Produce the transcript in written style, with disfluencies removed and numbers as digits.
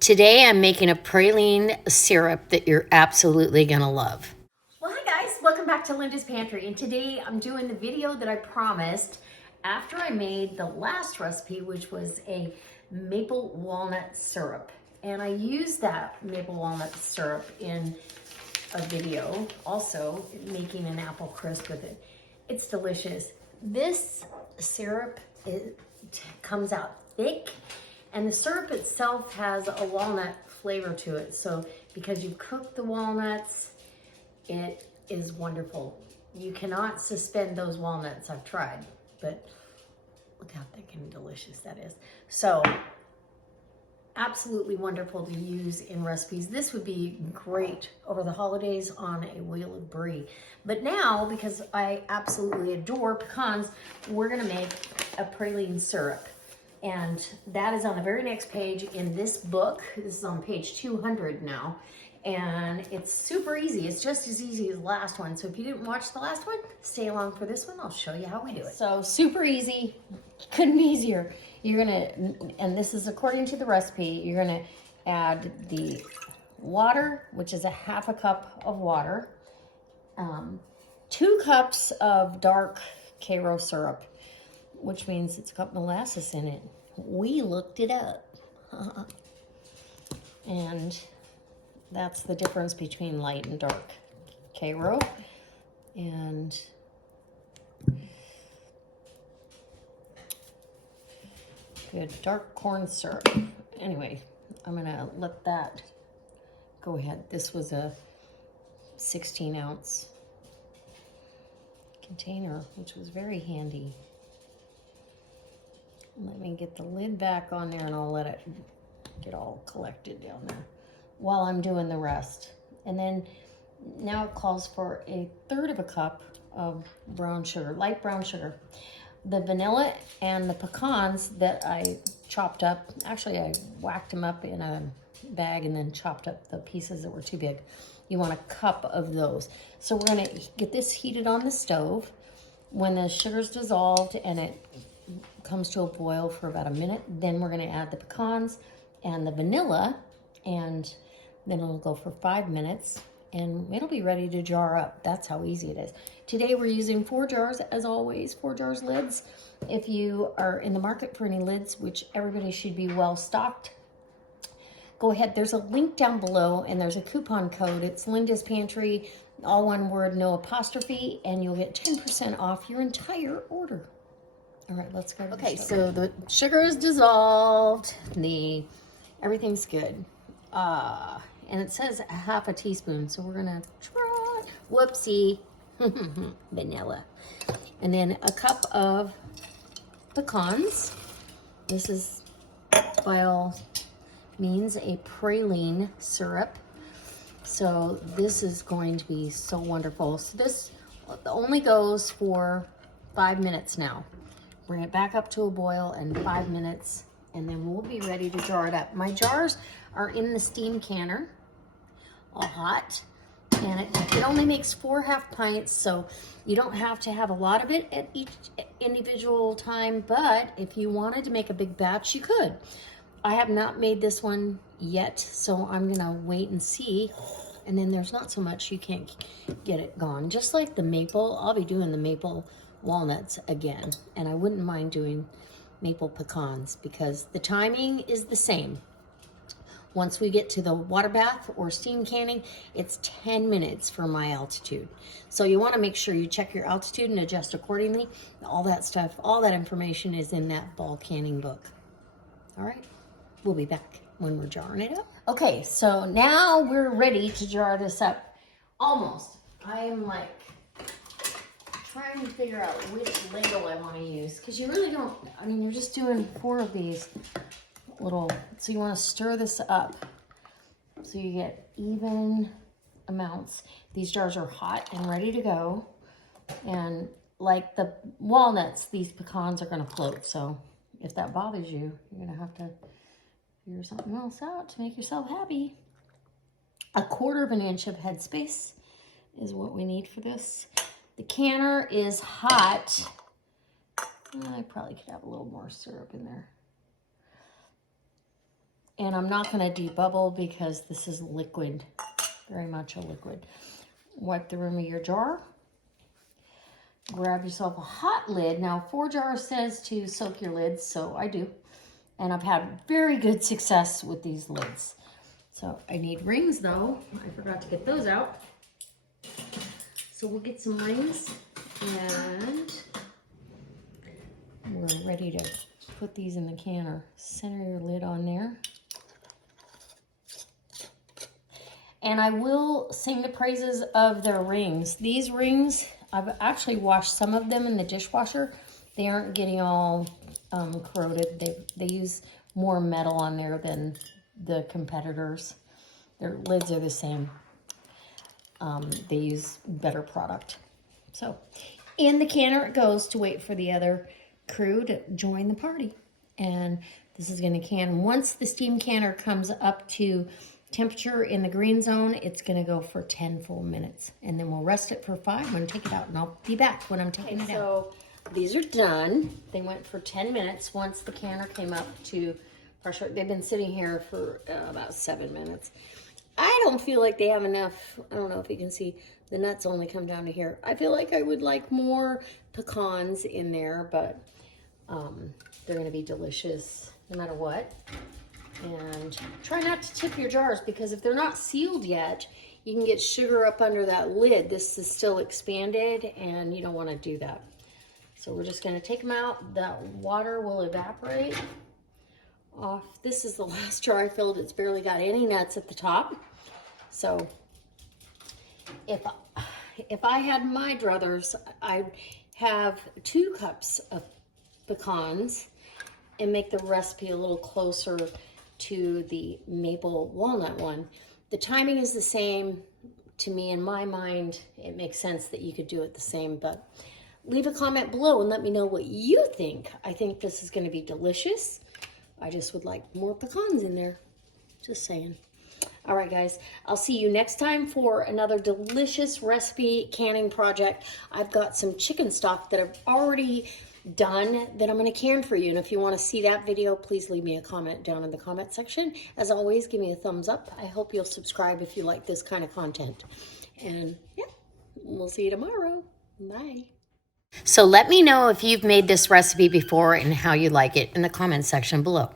Today I'm making a praline syrup that you're absolutely gonna love. Well, hi guys, welcome back to Linda's Pantry, and today I'm doing the video that I promised after I made the last recipe, which was a maple walnut syrup. And I used that maple walnut syrup in a video, also making an apple crisp with it. It's delicious. This syrup, it comes out thick, and the syrup itself has a walnut flavor to it. So because you cook the walnuts, it is wonderful. You cannot suspend those walnuts. I've tried, but look how thick and delicious that is. So absolutely wonderful to use in recipes. This would be great over the holidays on a wheel of brie. But now, because I absolutely adore pecans, we're gonna make a praline syrup. And that is on the very next page in this book. This is on page 200 now. And it's super easy. It's just as easy as the last one. So if you didn't watch the last one, stay along for this one. I'll show you how we do it. So super easy, couldn't be easier. You're gonna, and this is according to the recipe, you're gonna add the water, which is a half a cup of water, 2 cups of dark Karo syrup, which means it's got molasses in it. We looked it up. And that's the difference between light and dark Karo. And good dark corn syrup. Anyway, I'm gonna let that go ahead. This was a 16-ounce container, which was very handy. Let me get the lid back on there and I'll let it get all collected down there while I'm doing the rest. And then now it calls for 1/3 cup of brown sugar, light brown sugar. The vanilla and the pecans that I chopped up, actually I whacked them up in a bag and then chopped up the pieces that were too big. You want 1 cup of those. So we're gonna get this heated on the stove. When the sugar's dissolved and it comes to a boil for about a minute, then we're gonna add the pecans and the vanilla, and then it'll go for 5 minutes and it'll be ready to jar up. That's how easy it is. Today we're using 4 jars, as always, 4 jars lids. If you are in the market for any lids, which everybody should be well stocked, go ahead. There's a link down below and there's a coupon code. It's Linda's Pantry, all one word, no apostrophe, and you'll get 10% off your entire order. All right, let's go. Okay, so the sugar is dissolved. Everything's good. And it says 1/2 teaspoon, so we're gonna try. Whoopsie, vanilla. And then 1 cup of pecans. This is by all means a praline syrup. So this is going to be so wonderful. So this only goes for 5 minutes now. Bring it back up to a boil in 5 minutes, and then we'll be ready to jar it up. My jars are in the steam canner, all hot, and it only makes 4 half pints, so you don't have to have a lot of it at each individual time, but if you wanted to make a big batch, you could. I have not made this one yet, so I'm gonna wait and see, and then there's not so much you can't get it gone. Just like the maple, I'll be doing the maple walnuts again, and I wouldn't mind doing maple pecans because the timing is the same. Once we get to the water bath or steam canning, it's 10 minutes for my altitude. So you want to make sure you check your altitude and adjust accordingly. All that stuff, all that information is in that ball canning book. All right, we'll be back when we're jarring it up. Okay, so now we're ready to jar this up. Almost. I am like trying to figure out which ladle I want to use, because you really don't, I mean, you're just doing 4 of these little, so you want to stir this up so you get even amounts. These jars are hot and ready to go, and like the walnuts, these pecans are going to float, so if that bothers you, you're going to have to figure something else out to make yourself happy. 1/4 inch of headspace is what we need for this. The canner is hot. I probably could have a little more syrup in there. And I'm not going to debubble because this is liquid, very much a liquid. Wipe the rim of your jar. Grab yourself a hot lid. Now, 4 jars says to soak your lids, so I do. And I've had very good success with these lids. So I need rings though. I forgot to get those out. So we'll get some rings and we're ready to put these in the canner. Center your lid on there. And I will sing the praises of their rings. These rings, I've actually washed some of them in the dishwasher. They aren't getting all corroded. They use more metal on there than the competitors. Their lids are the same. They use better product. So in the canner it goes to wait for the other crew to join the party. And this is going to can. Once the steam canner comes up to temperature in the green zone, it's going to go for 10 full minutes. And then we'll rest it for 5. I'm going to take it out and I'll be back when I'm taking it out. So these are done. They went for 10 minutes once the canner came up to pressure. They've been sitting here for about 7 minutes. I don't feel like they have enough. I don't know if you can see, the nuts only come down to here. I feel like I would like more pecans in there, but they're going to be delicious no matter what. And try not to tip your jars, because if they're not sealed yet, you can get sugar up under that lid. This is still expanded and you don't want to do that. So we're just going to take them out. That water will evaporate off. This is the last jar I filled. It's barely got any nuts at the top. So if I had my druthers, I'd have 2 cups of pecans and make the recipe a little closer to the maple walnut one. The timing is the same. To me, in my mind, it makes sense that you could do it the same, but leave a comment below and let me know what you think. I think this is going to be delicious. I just would like more pecans in there. Just saying. All right, guys, I'll see you next time for another delicious recipe canning project. I've got some chicken stock that I've already done that I'm going to can for you. And if you want to see that video, please leave me a comment down in the comment section. As always, give me a thumbs up. I hope you'll subscribe if you like this kind of content. And yeah, we'll see you tomorrow. Bye. So let me know if you've made this recipe before and how you like it in the comment section below.